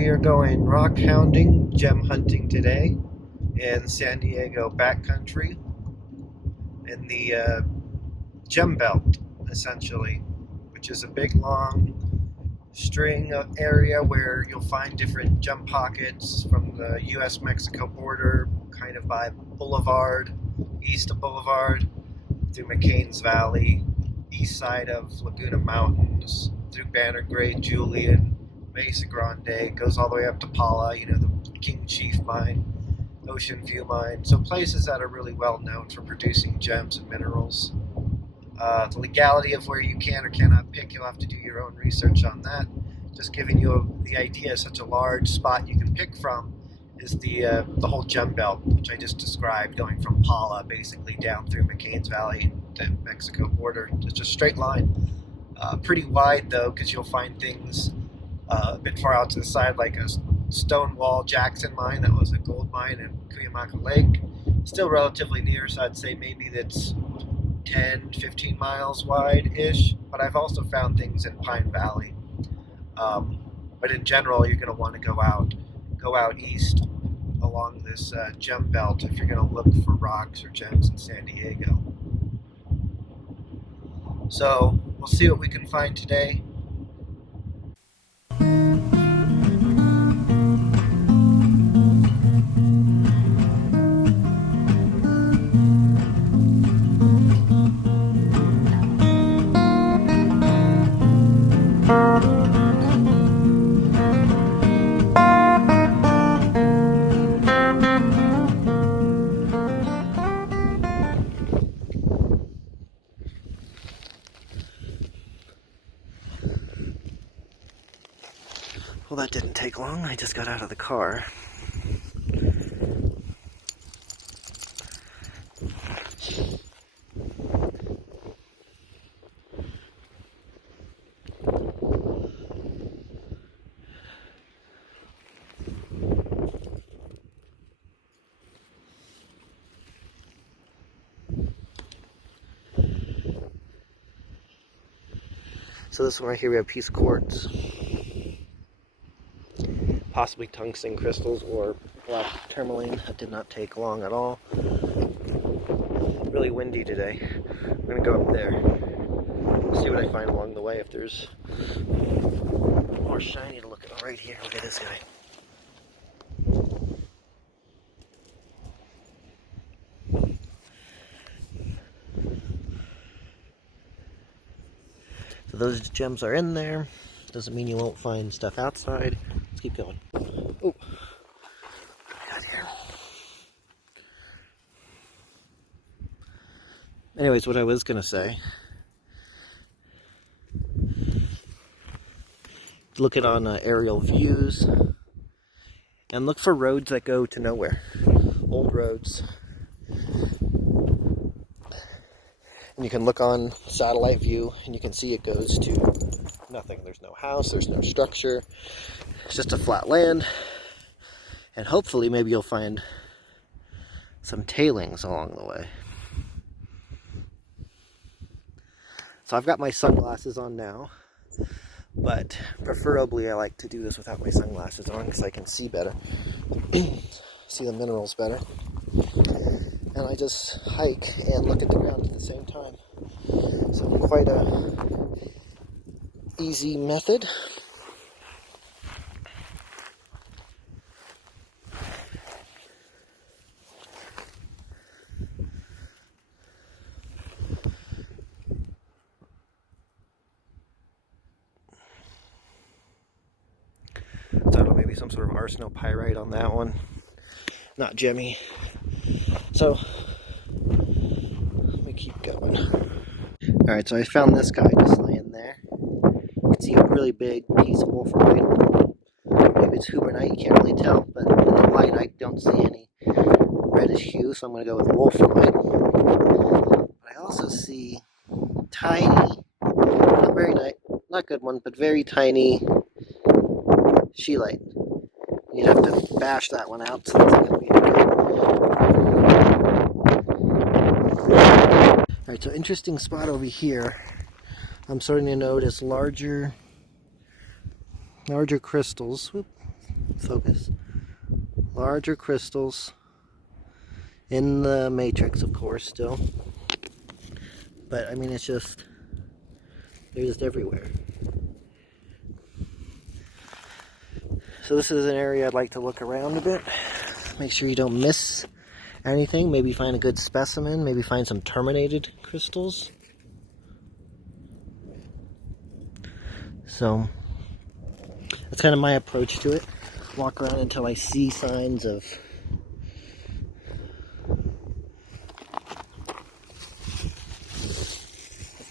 We are going rock hounding, gem hunting today in San Diego backcountry in the gem belt, essentially, which is a big long string of area where you'll find different gem pockets from the US-Mexico border, kind of by Boulevard, east of Boulevard, through McCain's Valley, east side of Laguna Mountains, through Banner Grade, Julian, Mesa Grande, goes all the way up to Pala, the King Chief mine, Ocean View mine. So places that are really well known for producing gems and minerals. The legality of where you can or cannot pick, you'll have to do your own research on that. Just giving you the idea, such a large spot you can pick from is the whole gem belt, which I just described, going from Pala basically down through McCain's Valley to Mexico border. Just a straight line. Pretty wide though, because you'll find things a bit far out to the side, like a Stonewall Jackson mine that was a gold mine in Cuyamaca Lake. Still relatively near, so I'd say maybe that's 10, 15 miles wide-ish, but I've also found things in Pine Valley. But in general, you're going to want to go out east along this gem belt if you're going to look for rocks or gems in San Diego. So we'll see what we can find today. Well, that didn't take long. I just got out of the car. So this one right here, we have piece of quartz. Possibly tungsten crystals or black tourmaline. That did not take long at all. Really windy today. I'm gonna go up there, see what I find along the way. If there's more shiny to look at. Right here, look at this guy. So those gems are in there. Doesn't mean you won't find stuff outside. Let's keep going. Oh, got here. Anyways, what I was gonna say. Look it on aerial views, and look for roads that go to nowhere. Old roads. And you can look on satellite view, and you can see it goes to nothing. There's no house, there's no structure. It's just a flat land. And hopefully maybe you'll find some tailings along the way. So I've got my sunglasses on now, but preferably I like to do this without my sunglasses on because I can see better, see the minerals better. And I just hike and look at the ground at the same time. So quite a easy method. So I don't know, maybe some sort of arsenopyrite on that one. Not gemmy. So let me keep going. Alright, so I found this guy just laying there. You can see a really big piece of wolframite. Maybe it's hubernite, you can't really tell, but in the light I don't see any reddish hue, so I'm going to go with wolframite. But I also see tiny, not very nice, not good one, but very tiny scheelite. You'd have to bash that one out, so that's not going to be good. Alright, so interesting spot over here. I'm starting to notice larger crystals. Whoop, focus. Larger crystals in the matrix, of course, still. But I mean, it's just, they're just everywhere. So this is an area I'd like to look around a bit. Make sure you don't miss anything. Maybe find a good specimen. Maybe find some terminated crystals. So that's kind of my approach to it. Walk around until I see signs of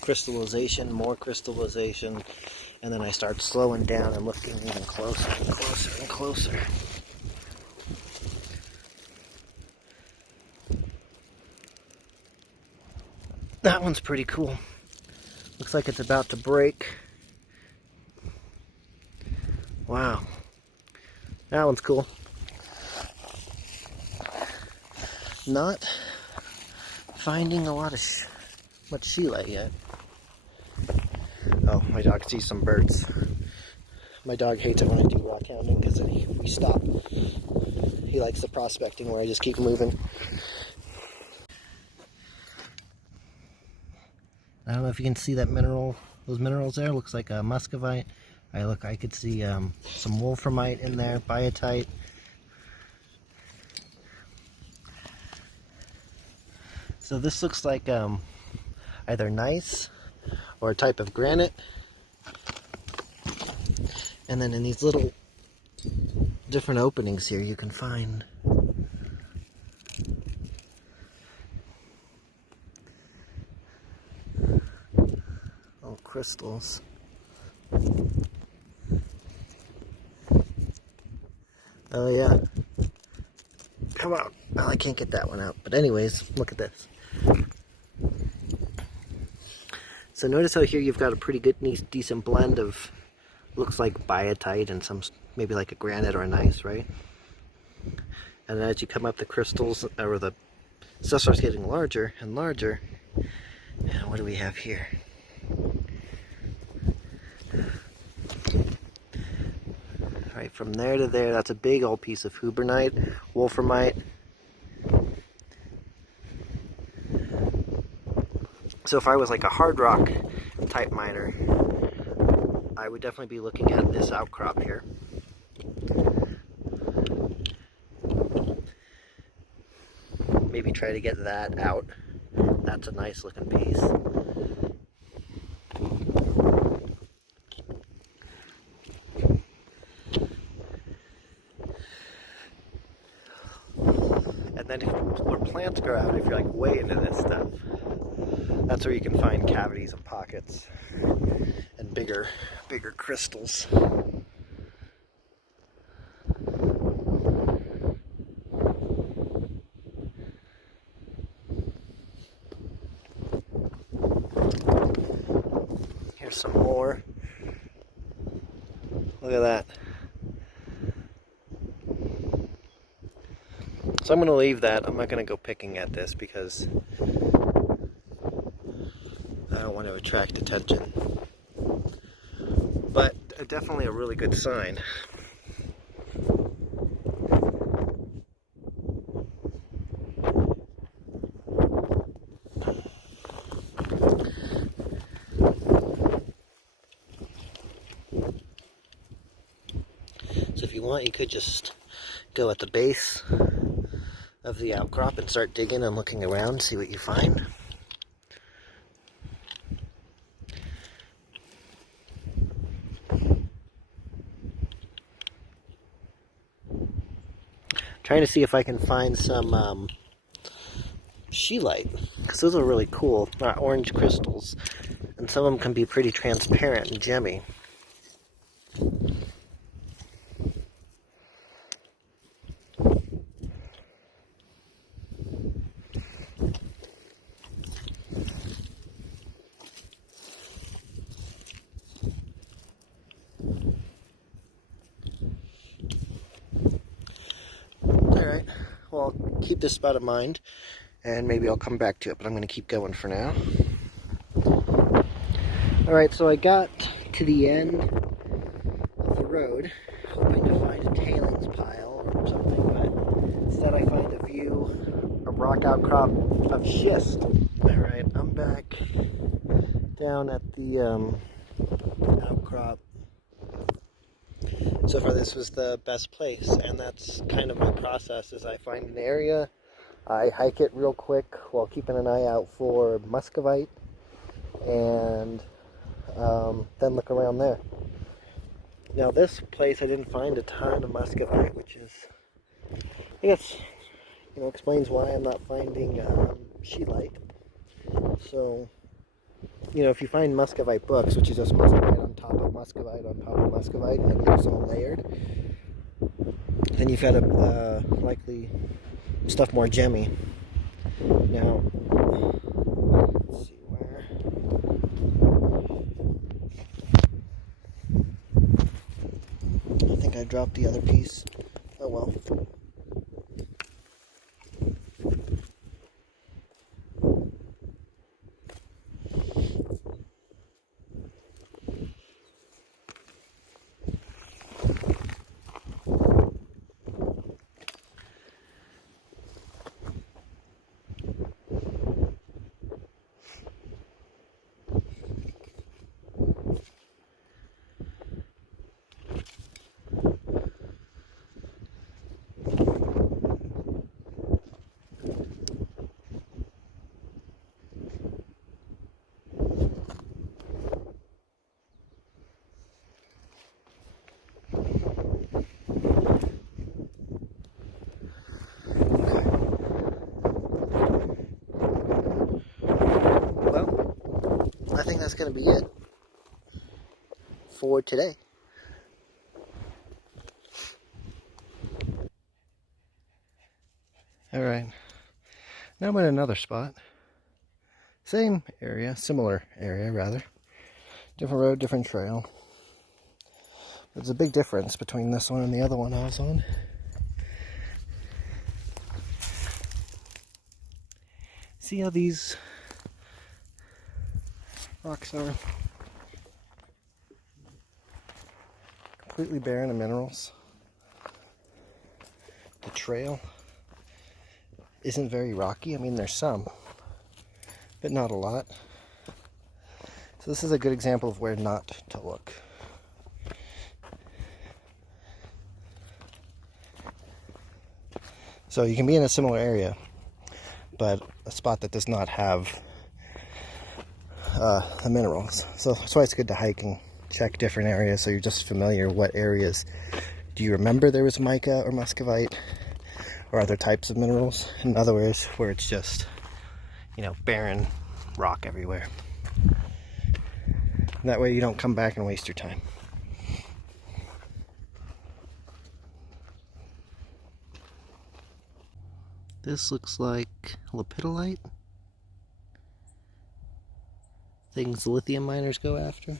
crystallization, more crystallization, and then I start slowing down and looking even closer and closer and closer. That one's pretty cool. Looks like it's about to break. Wow. That one's cool. Not finding a lot of much scheelite yet. Oh, my dog sees some birds. My dog hates it when I do rock hounding because then we stop. He likes the prospecting where I just keep moving. I don't know if you can see that mineral, those minerals there. Looks like a muscovite. I could see some wolframite in there, biotite. So this looks like either gneiss or a type of granite. And then in these little different openings here you can find little crystals. Oh yeah. Come on. Well, I can't get that one out. But anyways, look at this. So notice how here you've got a pretty good, decent blend of, looks like biotite and some, maybe like a granite or a gneiss, right? And then as you come up, the crystals, or the stuff starts getting larger and larger. And what do we have here? Right from there to there, that's a big old piece of hubernite, wolframite. So if I was like a hard rock type miner, I would definitely be looking at this outcrop here. Maybe try to get that out. That's a nice looking piece. And then where plants grow out, if you're like way into this stuff, that's where you can find cavities and pockets and bigger crystals. Here's some more. Look at that. So I'm going to leave that. I'm not going to go picking at this because I don't want to attract attention. But definitely a really good sign. So if you want, you could just go at the base of the outcrop and start digging and looking around, see what you find. Trying to see if I can find some scheelite, because those are really cool, orange crystals, and some of them can be pretty transparent and gemmy. Alright, well, I'll keep this spot in mind, and maybe I'll come back to it, but I'm going to keep going for now. Alright, so I got to the end of the road, hoping to find a tailings pile or something, but instead I find a view, a rock outcrop of schist. Alright, I'm back down at the outcrop. So far this was the best place, and that's kind of my process. Is I find an area, I hike it real quick while keeping an eye out for muscovite, and then look around there. Now this place I didn't find a ton of muscovite, which is, I guess, explains why I'm not finding scheelite. So, if you find muscovite books, which is just muscovite on top of muscovite on top of muscovite, and it's all layered, then you've got to likely stuff more gemmy. Now, let's see where. I think I dropped the other piece. Oh well. I think that's going to be it for today. Alright, now I'm at another spot. Same area, similar area rather. Different road, different trail. There's a big difference between this one and the other one I was on. See how these rocks are completely barren of minerals. The trail isn't very rocky. I mean, there's some, but not a lot. So this is a good example of where not to look. So you can be in a similar area, but a spot that does not have the minerals. So that's why it's good to hike and check different areas, so you're just familiar what areas. Do you remember there was mica or muscovite or other types of minerals? In other words, where it's just, barren rock everywhere. And that way you don't come back and waste your time. This looks like lepidolite. Things lithium miners go after.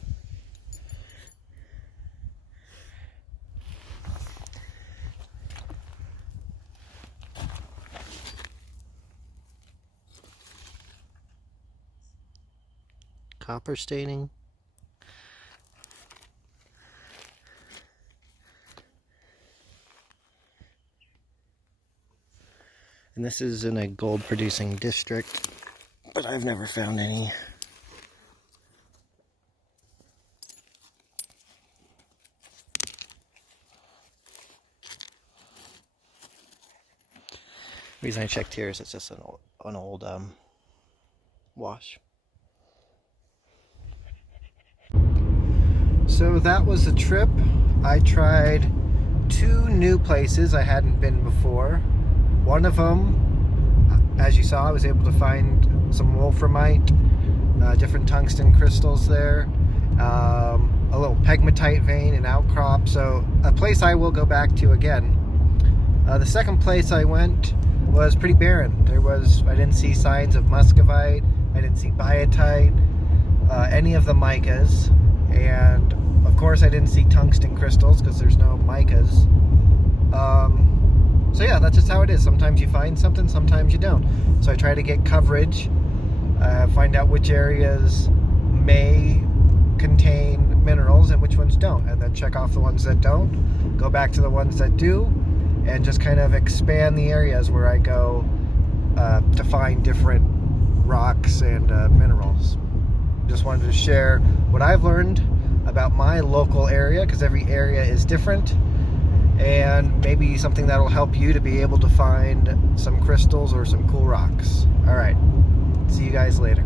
Copper staining. And this is in a gold producing district, but I've never found any. The reason I checked here is it's just an old wash. So that was the trip. I tried 2 new places I hadn't been before. One of them, as you saw, I was able to find some wolframite, different tungsten crystals there, a little pegmatite vein and outcrop. So a place I will go back to again. The second place I went was pretty barren. I didn't see signs of muscovite, I didn't see biotite, any of the micas, and of course I didn't see tungsten crystals because there's no micas. So yeah, that's just how it is. Sometimes you find something, sometimes you don't. So I try to get coverage, find out which areas may contain minerals and which ones don't, and then check off the ones that don't, go back to the ones that do, and just kind of expand the areas where I go to find different rocks and minerals. Just wanted to share what I've learned about my local area, because every area is different, and maybe something that'll help you to be able to find some crystals or some cool rocks. All right, see you guys later.